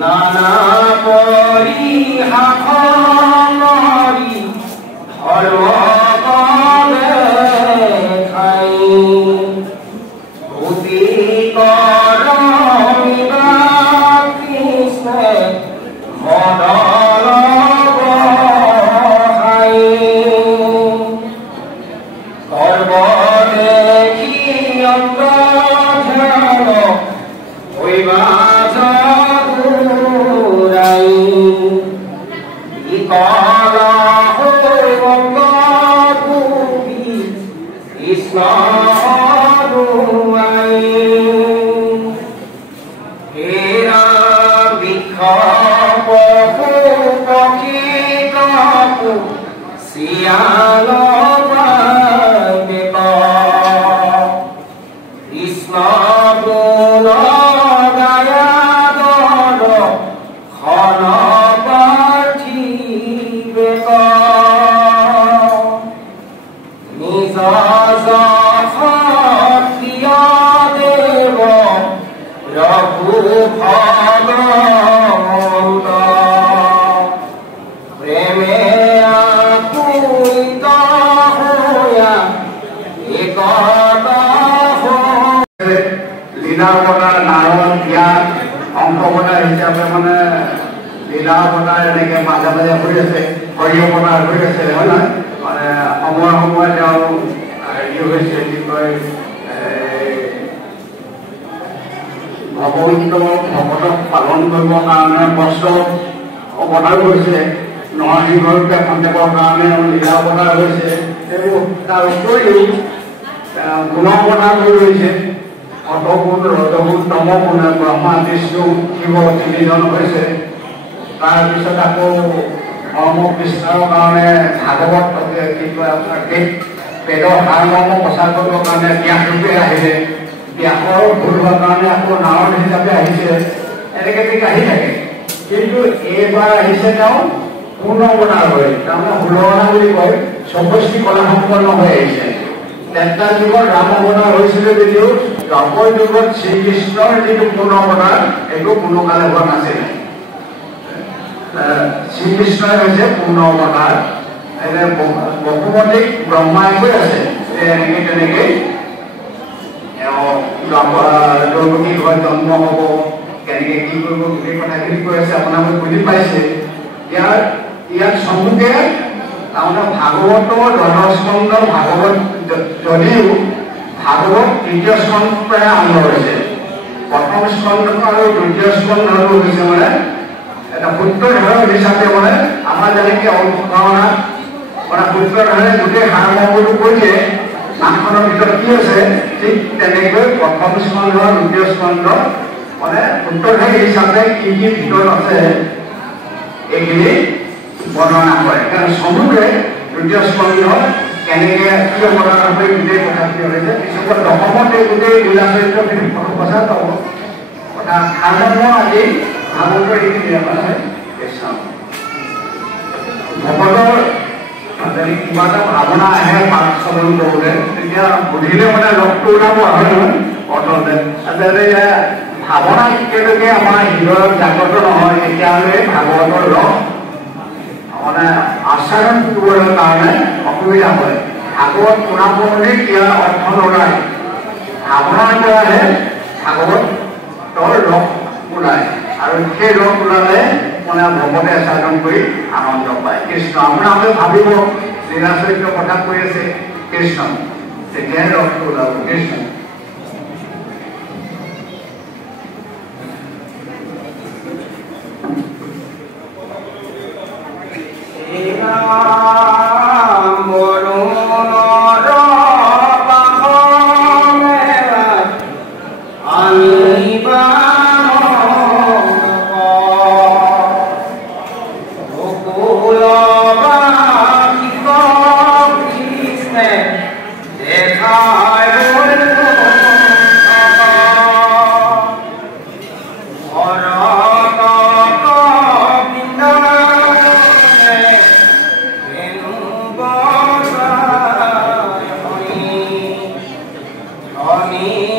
নানা পৰি হাখৰি হৰপদে খাই ভূতি কৰমিবা কৃষ্ণে মদল বহাই সৰ্ব দেখি অঙ্গ ধ্যান হইবা লীলাৱতাৰ নাৰদ জ্ঞান অংশৱতাৰ হিচাপে মানে লীলাৱতাৰ এনেকে মাজে মাজে হৈ আছে, হৰি অৱতাৰ হৈ আছে, হয় নহয়? মানে সময়ে সময়ে তেওঁ হেৰি হৈছে কি কয় ভগৱতক পালন কৰিবৰ কাৰণে বস্ত্ৰ অৱতাৰ হৈছে, নৰসিংহৰূপে খন্তেকৰ কাৰণে লীলাৱতাৰ হৈছে। এইবোৰ তাৰ উপৰিও গুণাৱতাৰ হৈ ৰৈছে, সতগুণ ৰজগুণ তমগুণ ব্ৰহ্মা বিষ্ণু শিৱ তিনিজন হৈছে। তাৰপিছত আকৌ ধৰ্ম বিস্তাৰৰ কাৰণে ভাগৱত কি কয় আপোনাৰ বেদৰ সাৰমৰ্ম প্ৰচাৰ কৰিবৰ কাৰণে ব্যাসৰূপে আহিলে, ব্যাসৰ ভুল হোৱাৰ কাৰণে আকৌ নাৰদ হিচাপে আহিছে, এনেকে ঠিক আহি থাকে। কিন্তু এইবাৰ আহিছে তেওঁ পূৰ্ণ অৱতাৰ হৈ, তাৰমানে ষোলনা বুলি কয়, চৌষষ্ঠি কলা সম্পন্ন হৈ আহিছে। এটা যুগত ৰাম অৱতাৰ হৈছিলে যদিও দ্বাপৰ যুগত শ্ৰীকৃষ্ণৰ যিটো পূৰ্ণ অৱতাৰ এইটো কোনো কালে হোৱা নাছিলে। শ্ৰীকৃষ্ণই হৈছে পূৰ্ণ অৱতাৰ। এনে বসুমতীক ব্ৰহ্মাই কৈ আছে যে এনেকে তেনেকেই দ্ৰৌপদী ঘৰ জন্ম হব, কেনেকে কি কৰিব, গোটেই কথাখিনি কৈ আছে, আপোনালোকে বুজি পাইছে। ইয়াত চমুকে তাৰমানে ভাগৱতৰ দশস্কন্ধ ভাগৱত যদিও ভাগৱত তৃতীয় স্কন্ধ প্ৰায় আৰম্ভ হৈছে। প্ৰথম স্কন্ধ আৰু দ্বিতীয় স্কন্ধটো হৈছে মানে এটা সূত্ৰধাৰা হিচাপে মানে আমাৰ যেনেকে অংশগ্ৰহণা মানে সূত্ৰধাৰে গোটেই সাৰমৰ্মটো কৈছে নামখনৰ ভিতৰত কি আছে, ঠিক তেনেকৈ প্ৰথম স্কন্ধ দ্বিতীয় স্কন্ধ মানে সূত্ৰধাৰী হিচাপে কি কি ভিতৰত আছে এইখিনি বৰ্ণনা কৰে। কাৰণ চমুকে দ্বিতীয় স্কন্ধ কেনেকে কি অৱতাৰ হৈ গোটেই কথাখিনি হৈছে, পিছত দশমতে গোটেই লীলা চৰিত্ৰখিনি প্ৰচাৰ পাব। কথা সাৰমৰ্ম আদি ভাগৱতৰ এইখিনি হয় কৃষ্ণ ভকতৰ যদি কিবা এটা ভাৱনা আহে পাঠ শ্ৰৱণ কৰোঁতে, তেতিয়া বুধিলে মানে ৰসটো ওলাব, হয় নহয়? অৰ্থতে আচলতে ভাৱনা যেতিয়ালৈকে আমাৰ হৃদয়ত জাগ্ৰত নহয় তেতিয়াহ'লে ভাগৱতৰ ৰস মানে আচৰণ কৰিবলৈ কাৰণে অসুবিধা হয়। ভাগৱত শুনাবলৈ ইয়াৰ অৰ্থ নোলায়, ভাৱনাৰ পৰাহে ভাগৱতৰ ৰস ওলায়, আৰু সেই ৰস ওলালে মানে ভকতে আচৰণ কৰি আনন্দ পায়। কৃষ্ণ আপোনালোকে ভাবিব লীলা চৰিত্ৰৰ কথা কৈ আছে কৃষ্ণ, তেতিয়াহে ৰসটো ওলাব কৃষ্ণ। দেখা আমি